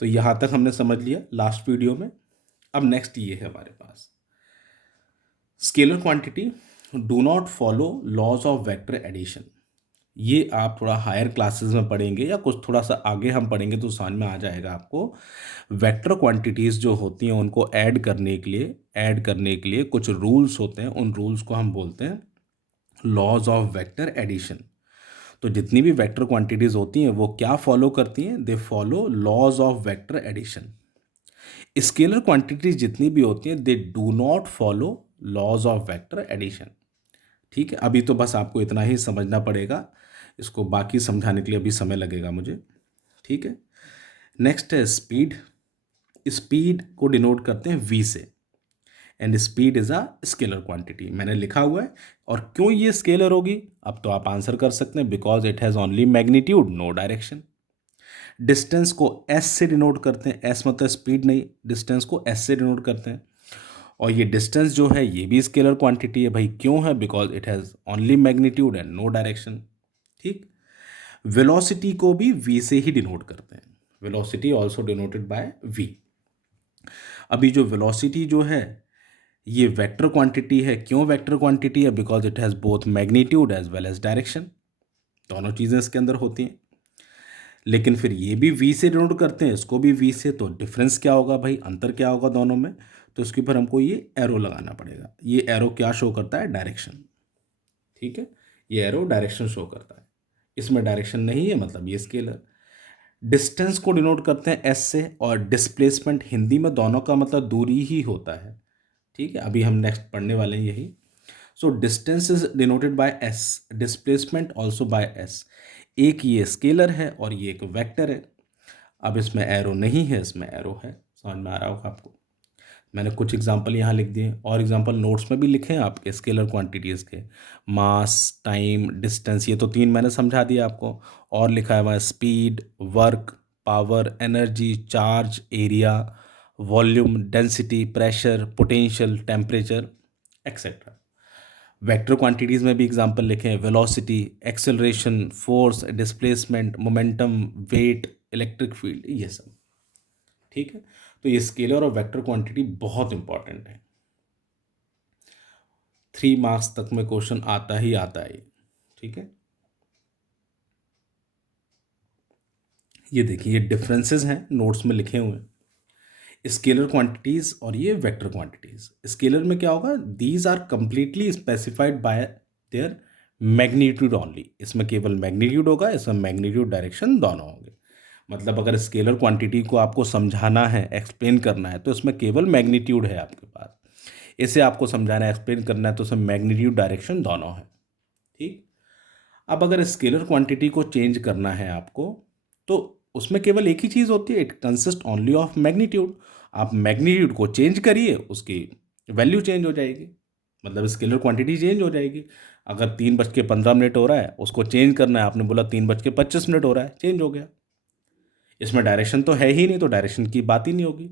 तो यहाँ तक हमने समझ लिया लास्ट वीडियो में। अब नेक्स्ट ये है हमारे पास scalar quantity do not follow laws of vector addition. ये आप थोड़ा हायर क्लासेस में पढ़ेंगे या कुछ थोड़ा सा आगे हम पढ़ेंगे तो समझ में आ जाएगा आपको। वेक्टर क्वांटिटीज़ जो होती हैं उनको ऐड करने के लिए कुछ रूल्स होते हैं, उन रूल्स को हम बोलते हैं लॉज ऑफ वेक्टर एडिशन। तो जितनी भी वेक्टर क्वांटिटीज़ होती हैं वो क्या फॉलो करती हैं? They follow laws of vector addition. Scalar quantities जितनी भी होती हैं they do not follow laws of vector addition. ठीक है, अभी तो बस आपको इतना ही समझना पड़ेगा, इसको बाकी समझाने के लिए अभी समय लगेगा मुझे। ठीक है, नेक्स्ट है स्पीड। स्पीड को डिनोट करते हैं वी से, and speed is a scalar quantity मैंने लिखा हुआ है। और क्यों ये स्केलर होगी अब तो आप आंसर कर सकते हैं, because it has only magnitude no direction. Distance को एस से डिनोट करते हैं, एस मतलब स्पीड नहीं, डिस्टेंस को एस से डिनोट करते हैं। और ये डिस्टेंस जो है ये भी स्केलर क्वांटिटी है भाई, क्यों है? Because it has only magnitude and no direction. ठीक। वेलोसिटी को भी वी से ही डिनोट करते हैं, velocity also denoted by V. अभी जो वेलोसिटी जो है ये वेक्टर क्वांटिटी है, क्यों वेक्टर क्वांटिटी है? Because it has both magnitude as well as direction, दोनों चीज़ें इसके अंदर होती हैं। लेकिन फिर ये भी वी से डिनोट करते हैं, इसको भी वी से, तो डिफरेंस क्या होगा भाई, अंतर क्या होगा दोनों में? तो इसके ऊपर हमको ये एरो लगाना पड़ेगा। ये एरो क्या शो करता है? डायरेक्शन। ठीक है, ये एरो डायरेक्शन शो करता है, इसमें डायरेक्शन नहीं है मतलब ये स्केलर। डिस्टेंस को डिनोट करते हैं एस से, और डिस्प्लेसमेंट हिंदी में दोनों का मतलब दूरी ही होता है। ठीक है, अभी हम नेक्स्ट पढ़ने वाले हैं यही। So distance is denoted by S, displacement also by S. एक ये स्केलर है और ये एक वेक्टर है। अब इसमें एरो नहीं है, इसमें एरो है, समझ में आ रहा होगा आपको। मैंने कुछ एग्जांपल यहाँ लिख दिए, और एग्जांपल नोट्स में भी लिखे हैं आपके स्केलर क्वांटिटीज़ के। मास, टाइम, डिस्टेंस, ये तो तीन मैंने समझा दिया आपको। और लिखा हुआ है speed, work, power, energy, charge, area, volume, density, pressure, potential, temperature, etcetera. Vector quantities में भी एग्जांपल लिखे हैं, velocity, acceleration, force, displacement, momentum, weight, electric field, ये सब। ठीक है, तो ये स्केलर और वेक्टर क्वांटिटी बहुत इंपॉर्टेंट है। 3 मार्क्स तक में क्वेश्चन आता ही आता है। ठीक है, ये देखिए ये डिफरेंसेस हैं नोट्स में लिखे हुए हैं, स्केलर क्वांटिटीज और ये वेक्टर क्वांटिटीज। स्केलर में क्या होगा? These are completely specified by their magnitude only. इसमें केवल मैग्नीट्यूड होगा, इसमें मैग्नीट्यूड डायरेक्शन दोनों होंगे। मतलब अगर स्केलर क्वांटिटी को आपको समझाना है, एक्सप्लेन करना है, तो इसमें केवल मैग्नीट्यूड है आपके पास। इसे आपको समझाना है, एक्सप्लेन करना है, तो उसमें मैग्नीट्यूड डायरेक्शन दोनों है। ठीक। अब अगर स्केलर क्वांटिटी को चेंज करना है आपको, तो उसमें केवल एक ही चीज़ होती है, it consist only of magnitude. आप मैग्नीट्यूड को चेंज करिए, उसकी वैल्यू चेंज हो जाएगी, मतलब स्केलर क्वांटिटी चेंज हो जाएगी। अगर 3:15 हो रहा है, उसको चेंज करना है, आपने बोला 3:25 हो रहा है, चेंज हो गया। इसमें डायरेक्शन तो है ही नहीं, तो डायरेक्शन की बात ही नहीं होगी।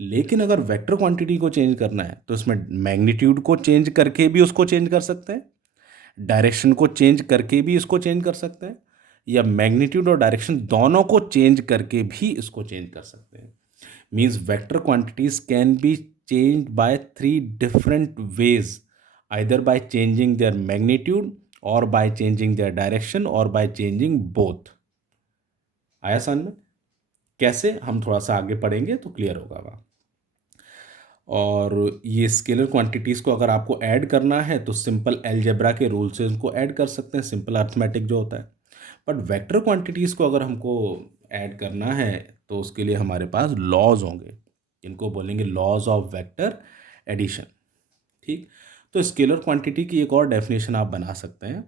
लेकिन अगर वेक्टर क्वांटिटी को चेंज करना है तो इसमें मैग्नीट्यूड को चेंज करके भी उसको चेंज कर सकते हैं, डायरेक्शन को चेंज करके भी इसको चेंज कर सकते हैं, या मैग्नीट्यूड और डायरेक्शन दोनों को चेंज करके भी इसको चेंज कर सकते हैं। Means vector quantities can be change bye 3 different ways, either by changing their magnitude, और बाय चेंजिंग देयर डायरेक्शन, और बाय चेंजिंग बोथ। आया समझ में? कैसे, हम थोड़ा सा आगे पढ़ेंगे तो क्लियर होगा वहाँ। और ये स्केलर क्वांटिटीज़ को अगर आपको ऐड करना है तो सिंपल अलजेब्रा के रूल से उनको ऐड कर सकते हैं, सिंपल अर्थमेटिक जो होता है। बट वेक्टर क्वांटिटीज़ को अगर हमको ऐड करना है तो उसके लिए हमारे पास लॉज होंगे, इनको बोलेंगे लॉज ऑफ वेक्टर एडिशन। ठीक। तो स्केलर क्वांटिटी की एक और डेफिनेशन आप बना सकते हैं,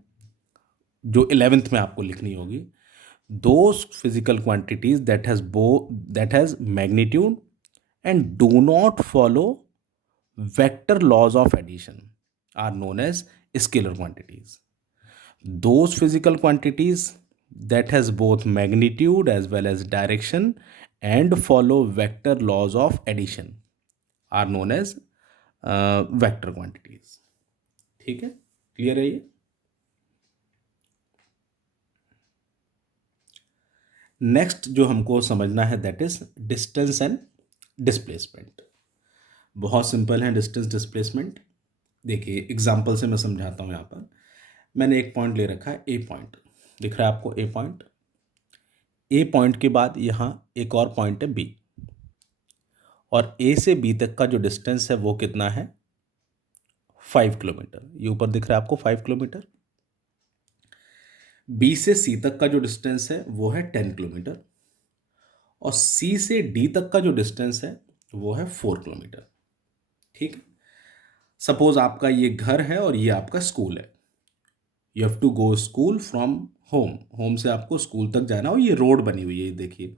जो 11th में आपको लिखनी होगी। Those physical quantities that has magnitude and do not follow vector laws of addition are known as scalar quantities. Those physical quantities that has both magnitude as well as direction and follow vector laws of addition are known as vector quantities. ठीक है, clear है ये? Next जो हमको समझना है that is distance and displacement. बहुत simple है डिस्टेंस डिस्प्लेसमेंट। देखिए एग्जांपल से मैं समझाता हूँ। यहाँ पर मैंने एक पॉइंट ले रखा है, ए पॉइंट दिख रहा है आपको, ए पॉइंट। ए पॉइंट के बाद यहाँ एक और पॉइंट है बी, और ए से बी तक का जो डिस्टेंस है वो कितना है, 5 किलोमीटर। ये ऊपर दिख रहा है आपको 5 किलोमीटर। बी से सी तक का जो डिस्टेंस है वो है 10 किलोमीटर, और सी से डी तक का जो डिस्टेंस है वो है 4 किलोमीटर। ठीक है। सपोज आपका ये घर है और ये आपका स्कूल है। You have to go school from home, home से आपको स्कूल तक जाना, और ये रोड बनी हुई है, ये देखिए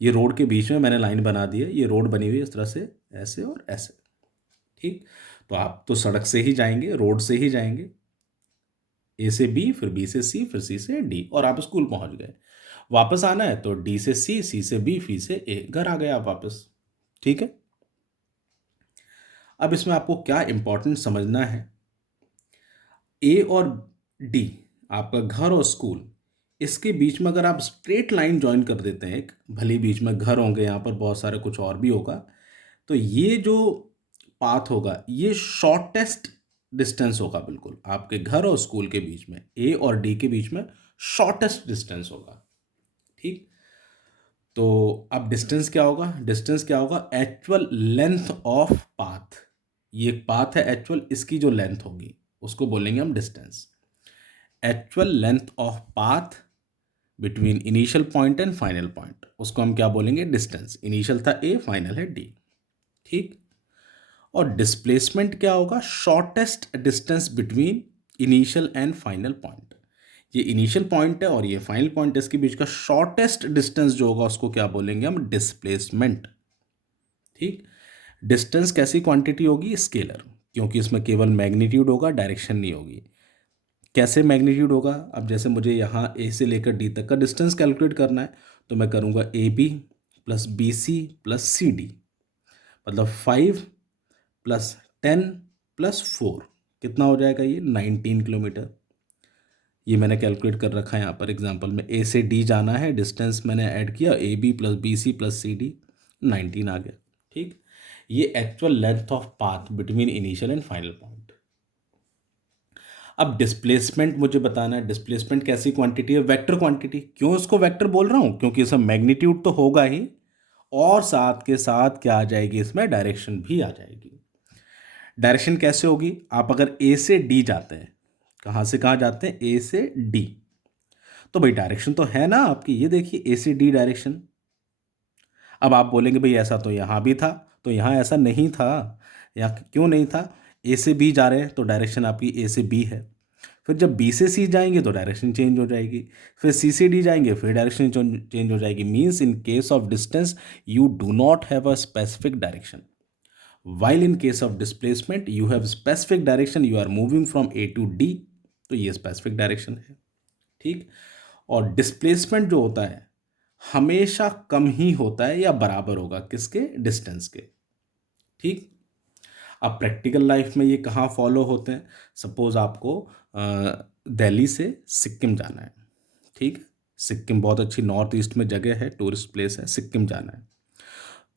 ये रोड के बीच में मैंने लाइन बना दी है, ये रोड बनी हुई है इस तरह से, ऐसे और ऐसे। ठीक। तो आप तो सड़क से ही जाएंगे, रोड से ही जाएंगे, ए से बी, फिर बी से सी, फिर सी से डी, और आप स्कूल पहुंच गए। वापस आना है तो डी से सी, सी से बी, फी से ए, घर आ गए आप वापस। ठीक है। अब इसमें आपको क्या इंपॉर्टेंट समझना है, ए और डी, आपका घर और स्कूल, इसके बीच में अगर आप स्ट्रेट लाइन ज्वाइन कर देते हैं, एक भले बीच में घर होंगे, यहाँ पर बहुत सारे कुछ और भी होगा, तो ये जो पाथ होगा ये शॉर्टेस्ट डिस्टेंस होगा, बिल्कुल आपके घर और स्कूल के बीच में, ए और डी के बीच में शॉर्टेस्ट डिस्टेंस होगा। ठीक। तो अब डिस्टेंस क्या होगा, डिस्टेंस क्या होगा, एक्चुअल लेंथ ऑफ पाथ। ये एक पाथ है एक्चुअल, इसकी जो लेंथ होगी उसको बोलेंगे हम distance. Actual length of path between initial point and final point, उसको हम क्या बोलेंगे, डिस्टेंस। इनिशियल था ए, फाइनल है डी। ठीक। और डिस्प्लेसमेंट क्या होगा, shortest distance between initial and final point. ये इनिशियल पॉइंट है और ये फाइनल पॉइंट है, इसके बीच का शॉर्टेस्ट डिस्टेंस जो होगा उसको क्या बोलेंगे हम, डिस्प्लेसमेंट। ठीक। डिस्टेंस कैसी क्वांटिटी होगी, स्केलर, क्योंकि इसमें केवल मैग्नीट्यूड होगा, डायरेक्शन नहीं होगी। कैसे मैग्नीट्यूड होगा, अब जैसे मुझे यहाँ ए से लेकर डी तक का डिस्टेंस कैलकुलेट करना है, तो मैं करूँगा A B plus B C plus C D, मतलब 5 प्लस 10 प्लस 4, कितना हो जाएगा ये, 19 किलोमीटर। ये मैंने कैलकुलेट कर रखा है यहाँ पर एग्जांपल में। ए से डी जाना है, डिस्टेंस मैंने ऐड किया, A B plus B C plus C D, 19 आ गया। ठीक। ये actual length of path between initial and final point. अब डिस्प्लेसमेंट मुझे बताना है, डिस्प्लेसमेंट कैसी क्वांटिटी है, वेक्टर क्वांटिटी। क्यों इसको वेक्टर बोल रहा हूँ, क्योंकि इसमें मैग्नीट्यूड तो होगा ही, और साथ के साथ क्या आ जाएगी, इसमें डायरेक्शन भी आ जाएगी। डायरेक्शन कैसे होगी, आप अगर ए से डी जाते हैं, कहाँ से कहाँ जाते हैं, ए से डी, तो भाई डायरेक्शन तो है ना आपकी, ये देखिए ए से डी डायरेक्शन। अब आप बोलेंगे भाई ऐसा तो यहाँ भी था, तो यहाँ ऐसा नहीं था। यहाँ क्यों नहीं था, ए से बी जा रहे हैं तो डायरेक्शन आपकी ए से बी है, फिर जब बी से सी जाएंगे तो डायरेक्शन चेंज हो जाएगी, फिर सी से डी जाएंगे फिर डायरेक्शन चेंज हो जाएगी। Means in case of distance you do not have a specific direction, while in case of displacement you have specific direction, you are moving from A to D, तो ये specific direction है। ठीक। और displacement जो होता है हमेशा कम ही होता है या बराबर होगा किसके, डिस्टेंस के। ठीक। अब प्रैक्टिकल लाइफ में ये कहाँ फॉलो होते हैं, सपोज आपको दिल्ली से सिक्किम जाना है। ठीक। सिक्किम बहुत अच्छी नॉर्थ ईस्ट में जगह है, टूरिस्ट प्लेस है, सिक्किम जाना है,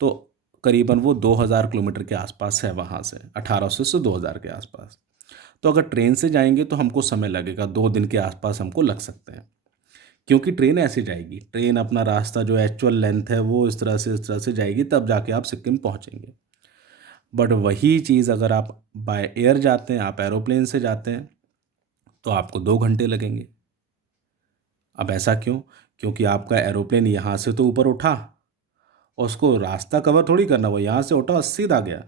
तो करीबन वो 2000 किलोमीटर के आसपास है, वहाँ से 1800 से 2000 के आसपास। तो अगर ट्रेन से जाएंगे तो हमको समय लगेगा, 2 दिन के आसपास हमको लग सकते हैं, क्योंकि ट्रेन ऐसे जाएगी, ट्रेन अपना रास्ता जो एक्चुअल लेंथ है वो इस तरह से जाएगी, तब जाके आप सिक्किम पहुँचेंगे। बट वही चीज़ अगर आप बाय एयर जाते हैं, आप एरोप्लेन से जाते हैं, तो आपको 2 घंटे लगेंगे। अब ऐसा क्यों, क्योंकि आपका एरोप्लेन यहाँ से तो ऊपर उठा, और उसको रास्ता कवर थोड़ी करना, वो यहाँ से उठा और सीधा गया,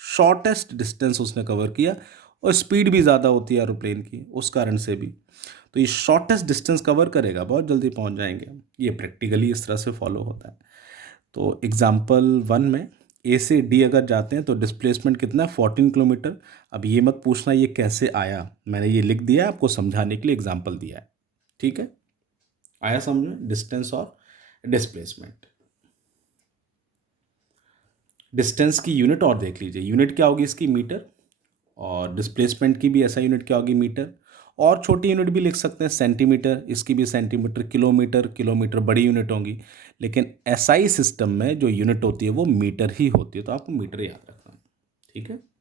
शॉर्टेस्ट डिस्टेंस उसने कवर किया, और स्पीड भी ज़्यादा होती है एरोप्लेन की उस कारण से भी, तो ये शॉर्टेस्ट डिस्टेंस कवर करेगा, बहुत जल्दी पहुँच जाएंगे हम। ये प्रैक्टिकली इस तरह से फॉलो होता है। तो एग्जाम्पल 1 में ए से डी अगर जाते हैं तो डिस्प्लेसमेंट कितना है, 14 किलोमीटर। अब ये मत पूछना ये कैसे आया, मैंने ये लिख दिया है आपको समझाने के लिए, एग्जाम्पल दिया है। ठीक है, आया समझ में, डिस्टेंस और डिस्प्लेसमेंट। डिस्टेंस की यूनिट और देख लीजिए, यूनिट क्या होगी इसकी, मीटर, और डिस्प्लेसमेंट की भी ऐसा यूनिट क्या होगी, मीटर। और छोटी यूनिट भी लिख सकते हैं, सेंटीमीटर, इसकी भी सेंटीमीटर, किलोमीटर, किलोमीटर बड़ी यूनिट होंगी, लेकिन एसआई सिस्टम में जो यूनिट होती है वो मीटर ही होती है, तो आपको मीटर याद रखना है। ठीक है।